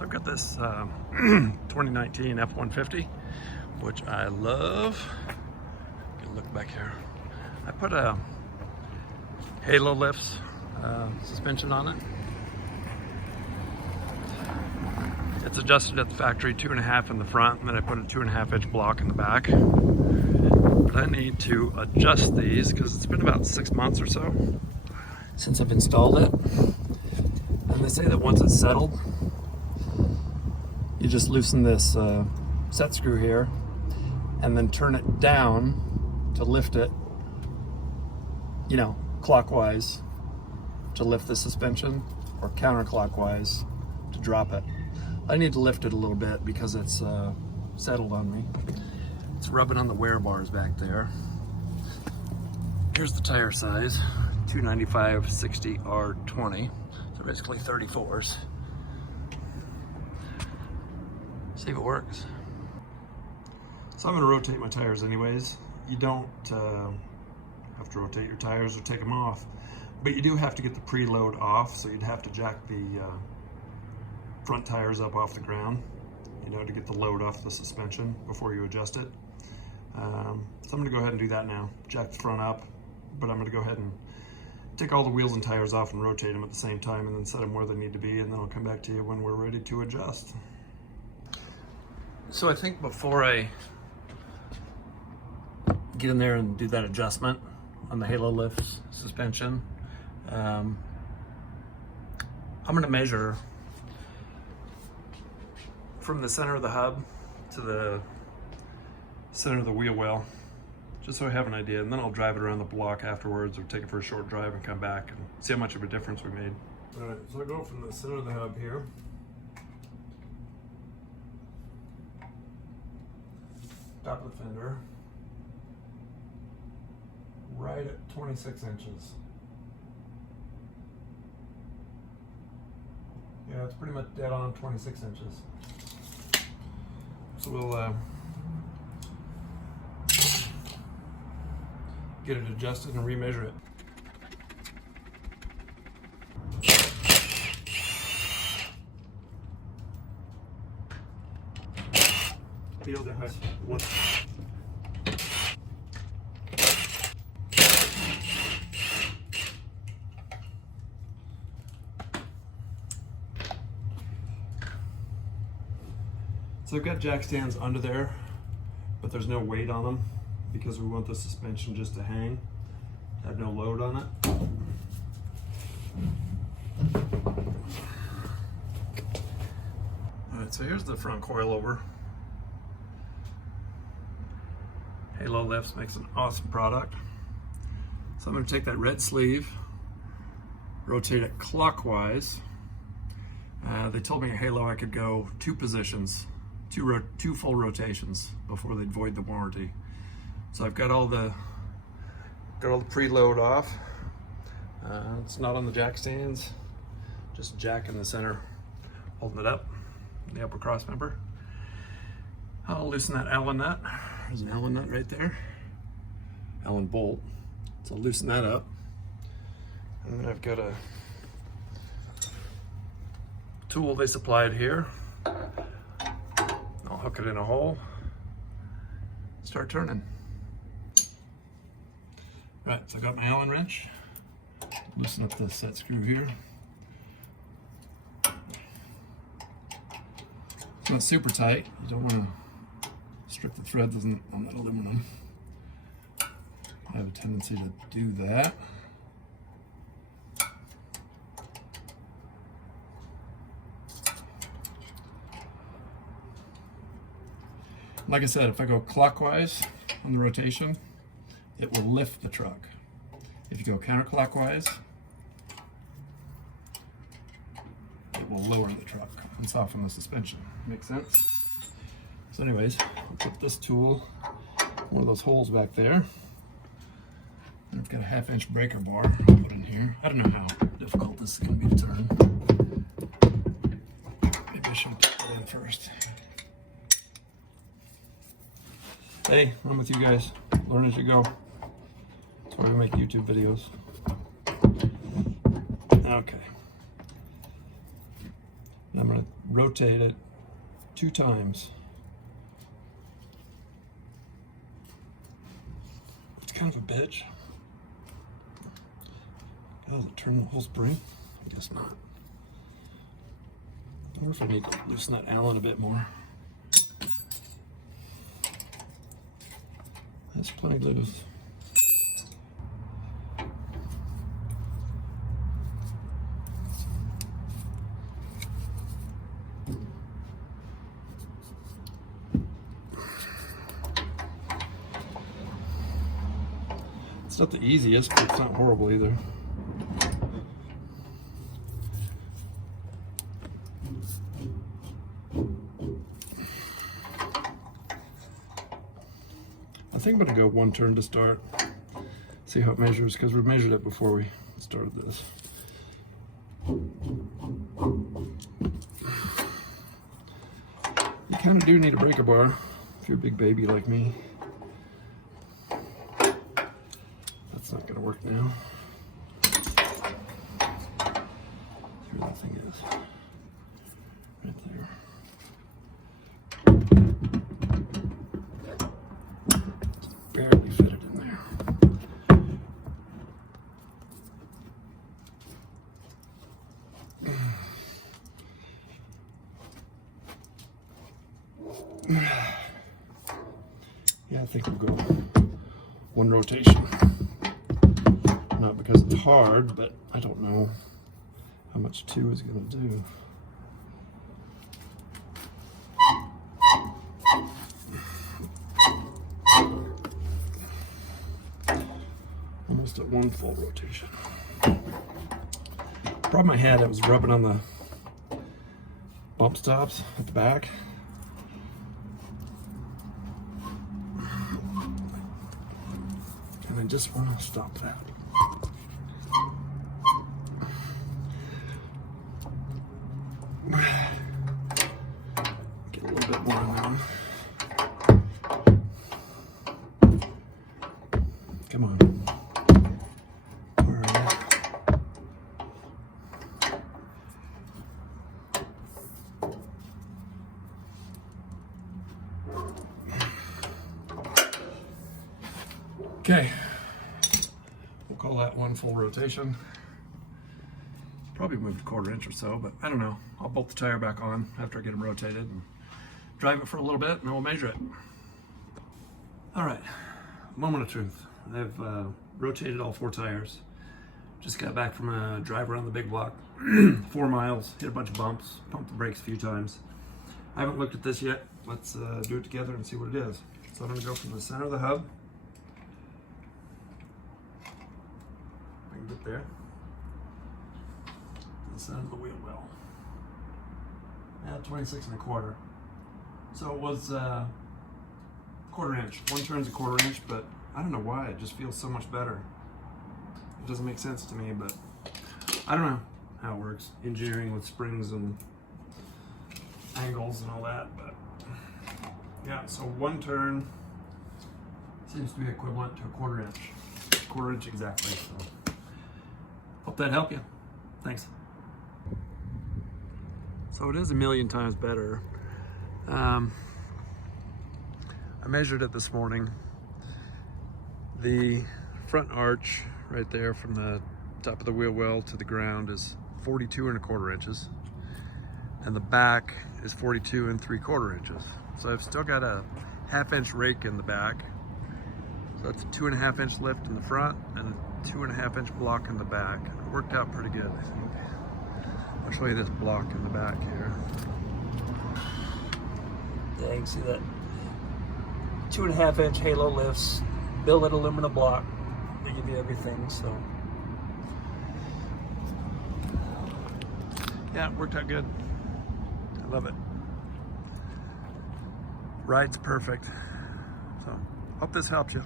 So I've got this 2019 F150, which I love. Look back here. I put a HaloLifts suspension on it. It's adjusted at the factory 2.5 in the front, and then I put a 2.5 inch block in the back. But I need to adjust these because it's been about 6 months or so since I've installed it. And they say that once it's settled, you just loosen this set screw here and then turn it down to lift it, you know, clockwise to lift the suspension, or counterclockwise to drop it. I need to lift it a little bit because it's settled on me. It's rubbing on the wear bars back there. Here's the tire size, 295/60R20, so basically 34s. See if it works. So I'm going to rotate my tires anyways. You don't have to rotate your tires or take them off, but you do have to get the preload off, so you'd have to jack the front tires up off the ground, you know, to get the load off the suspension before you adjust it. So I'm going to go ahead and do that now. Jack the front up, but I'm going to go ahead and take all the wheels and tires off and rotate them at the same time, and then set them where they need to be, and then I'll come back to you when we're ready to adjust. So I think before I get in there and do that adjustment on the HaloLifts suspension, I'm going to measure from the center of the hub to the center of the wheel well, just so I have an idea, and then I'll drive it around the block afterwards, or take it for a short drive and come back and see how much of a difference we made. All right, so I go from the center of the hub here, top of the fender, right at 26 inches. Yeah, it's pretty much dead on 26 inches. So we'll get it adjusted and remeasure it. Feel the height. So I've got jack stands under there, but there's no weight on them because we want the suspension just to hang, have no load on it. All right, so here's the front coilover. HaloLifts makes an awesome product. So I'm going to take that red sleeve, rotate it clockwise. They told me at Halo I could go 2 positions, two full rotations before they'd void the warranty. So I've got all the preload off. It's not on the jack stands, just jack in the center, holding it up, the upper cross member. I'll loosen that Allen nut. There's an Allen nut right there, Allen bolt. So I'll loosen that up, and then I've got a tool they supplied here. I'll hook it in a hole, start turning. Right, so I got my Allen wrench, loosen up the set screw here. It's not super tight, you don't want to strip the threads on that aluminum. I have a tendency to do that. Like I said, if I go clockwise on the rotation, it will lift the truck. If you go counterclockwise, it will lower the truck and soften the suspension. Make sense? So anyways, I'll put this tool in one of those holes back there. And I've got a 1/2 inch breaker bar I'll put in here. I don't know how difficult this is going to be to turn. Maybe I should put it in first. Hey, I'm with you guys. Learn as you go. That's why we make YouTube videos. Okay. And I'm going to rotate it 2 times. It's kind of a bitch. Oh, does it turn the whole spring? I guess not. I wonder if I need to loosen that Allen a bit more. That's plenty loose. It's not the easiest, but it's not horrible either. I think I'm going to go 1 turn to start, see how it measures, because we measured it before we started this. You kind of do need a breaker bar if you're a big baby like me. That's not going to work now. Here that thing is. Right there. Barely fit it in there. Yeah, I think we'll go 1 rotation. Not because it's hard, but I don't know how much 2 is going to do. Almost at 1 full rotation. Problem I had, I was rubbing on the bump stops at the back. And I just want to stop that. Get a little bit more on that one. Come on. Where are you? Okay. We'll call that 1 full rotation. Probably moved a 1/4 inch or so, but I don't know. I'll bolt the tire back on after I get them rotated and drive it for a little bit, and then we'll measure it. All right, moment of truth. I've rotated all 4 tires. Just got back from a drive around the big block, 4 miles, hit a bunch of bumps, pumped the brakes a few times. I haven't looked at this yet. Let's do it together and see what it is. So I'm gonna go from the center of the hub. I can get there. The center of the wheel well. 26 1/4. So it was 1/4 inch. 1 turn's a 1/4 inch, but I don't know why, it just feels so much better. It doesn't make sense to me, but I don't know how it works. Engineering with springs and angles and all that, but yeah, so 1 turn seems to be equivalent to a 1/4 inch. 1/4 inch exactly, so hope that helped you. Thanks. So it is a million times better. I measured it this morning. The front arch right there from the top of the wheel well to the ground is 42 1/4 inches. And the back is 42 3/4 inches. So I've still got a 1/2 inch rake in the back. So that's a 2.5 inch lift in the front and a 2.5 inch block in the back. It worked out pretty good, I think. I'll show you this block in the back here. Yeah, you can see that 2.5 inch HaloLifts, billet aluminum block. They give you everything, so. Yeah, it worked out good. I love it. Ride's perfect. So, hope this helps you.